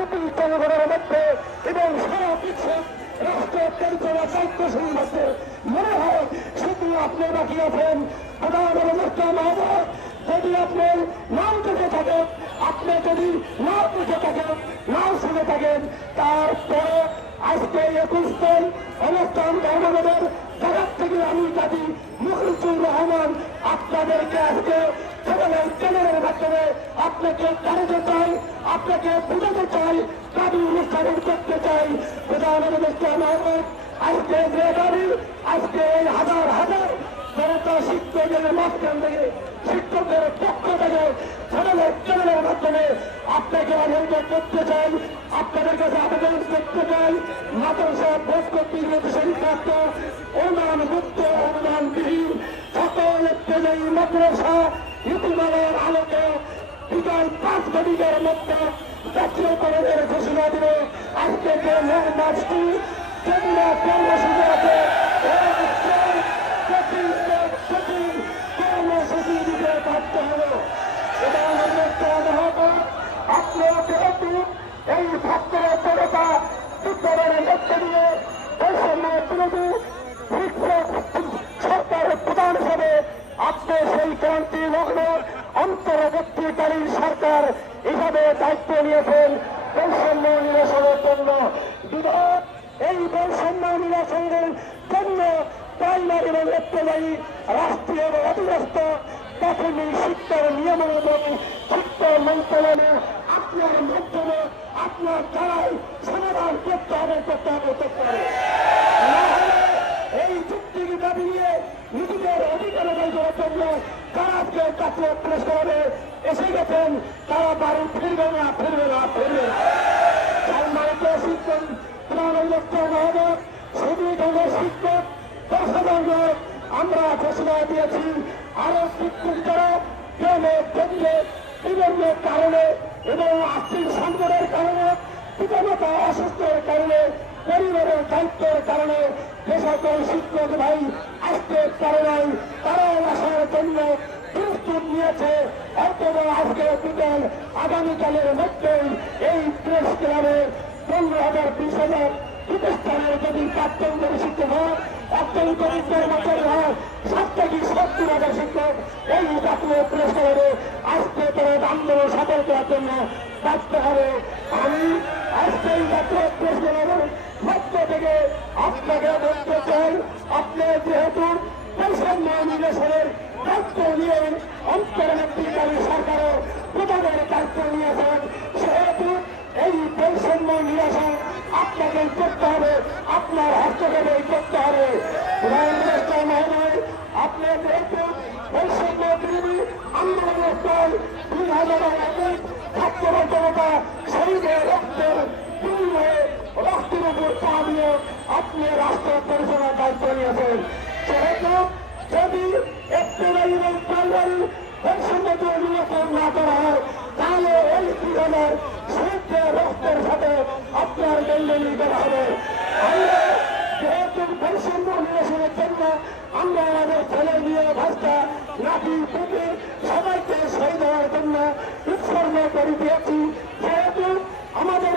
কোটি জনগণের মধ্যে এবং সারা বিশ্বে রাষ্ট্রের পরিচালনা দায়িত্বশীল মধ্যে মনে হয় শুধু আপনি বাকি আছেন প্রধানমন্ত্রী মহোদয়। যদি আপনি নাম দেখে থাকেন, আপনি যদি নাম দেখে থাকেন, নাম শুনে থাকেন, তারপরে আজকে 21 অনুষ্ঠান ধর্মঘটের জায়গার থেকে আমি কাজী মুখলিসুর রহমান আপনাদেরকে আজকে চ্যানেলের মাধ্যমে আপনাকে জানাতে চাই, আপনাকে বুঝাতে চাই, দাবি অনুষ্ঠান করতে চাই। প্রধানমন্ত্রী মহোদয়, আজকে যে দাবি, আজকে এই হাজার হাজার জনতা শিক্ষকদের মাঝখান থেকে শিক্ষকদের পক্ষ থেকে চ্যানেলের মাধ্যমে আপনাকে অনুরোধ করতে চাই, আপনাদের কাছে আবেদন করতে চাই। মাদ্রাসা বোর্ড কর্তৃক প্রাপ্ত অনুদান মুক্ত অনুদানবিহীন সকল শ্রেণী মাদ্রাসা নীতিমালার আলোকে বিকাল 5 ঘটিকার মধ্যে জাতীয় কলেজের ঘোষণা দিলে আজকে যে মাসটি যেগুলো কর্মসূচি আছে কর্মসূচি দিতে বাধ্য হলো। আপনারা যেহেতু এই ছাত্র জনতা বিপ্লবের মধ্যে দিয়ে বৈষম্য বিরোধী শিক্ষক সরকারের প্রধান হিসেবে আপনি সেই ক্রান্তি লগ্ন অন্তর্বর্তীকালীন সরকার হিসাবে দায়িত্ব নিয়েছেন বৈষম্য নিরসনের জন্য। বিধায়ক এই বৈষম্য নিরসনের জন্য প্রাইমারি এবং উচ্চমায়ী রাষ্ট্রীয় এবং অধীনস্থ প্রাথমিক শিক্ষার নিয়মাবলী শিক্ষা মন্ত্রণালয়ে আপনার মাধ্যমে আপনার দ্বারাই সমাধান করতে হবে এই চুক্তির দাবি নিয়ে নিজেদের অধিকার আদায় করার জন্য তারা আজকে জাতীয় পুরস্কারে এসে গেছেন। তারা বাড়ি ফিরবে না। সম্মানিত শিক্ষক মহোদয়, সুবিধার শিক্ষক 10,000 আমরা ঘোষণা দিয়েছি। আরো শিক্ষক যারা দেখলে বিভিন্ন কারণে এবং আর্থিক সংকটের কারণে, পিতামাতা অসুস্থের কারণে, পরিবারের দায়িত্বের কারণে যে সকল শিক্ষক ভাই আসতে পারে নাই, তারাও আসার জন্য প্রস্তুত নিয়েছে। অথবা আজকে বিকেল আগামীকালের মধ্যেই এই প্রেস ক্লাবে 15,000 20,000 প্রতিষ্ঠানের যদি প্রাক্তনদের শিক্ষক হয়, অর্থনৈতিক কর্মচারী হয়, সাপ্তাহিক 70,000 শিক্ষক এই জাতীয় প্রেস ক্লাবে আজকে তারা আন্দোলন সফল করার জন্য বাধ্য হবে। আমি আজকে এই জাতীয় প্রেস ক্লাবের মধ্য থেকে আপনাকে বলতে চাই, আপনি যেহেতু বৈষম্য নিরসনের দায়িত্ব নিয়ে অন্তর্বর্তীকালীন সরকারের প্রধানের দায়িত্ব নিয়েছেন, সেহেতু এই বৈষম্য নিরসন আপনাকে করতে হবে, আপনার হস্তক্ষেপে করতে হবে। প্রধানমন্ত্রী মহোদয়, আপনি যেহেতু বৈষম্য বিরোধী আন্দোলনের ফল 2,000 অধিক ছাত্র জনতা শহীদের রক্তের বিনিময়ে রক্তের উপর পা দিয়ে আপনি রাষ্ট্র পরিচালনার দায়িত্ব নিয়েছেন। সেহেতু যদি এপ্রিল এবং ফেব্রুয়ারি বৈষম্য নিরসন না করা হয়, তাহলে এই 2,000 শহীদদের রক্তের সাথে আপনার লেনদেন করা হবে। আমরা যেহেতু বৈষম্য নিরসনের জন্য আমরা আমাদের ছেলে নিয়ে ভাষা নাতি পুঁতে সবাইকে শহীদ হওয়ার জন্য উৎসর্গ করে দিয়েছি। যেহেতু আমাদের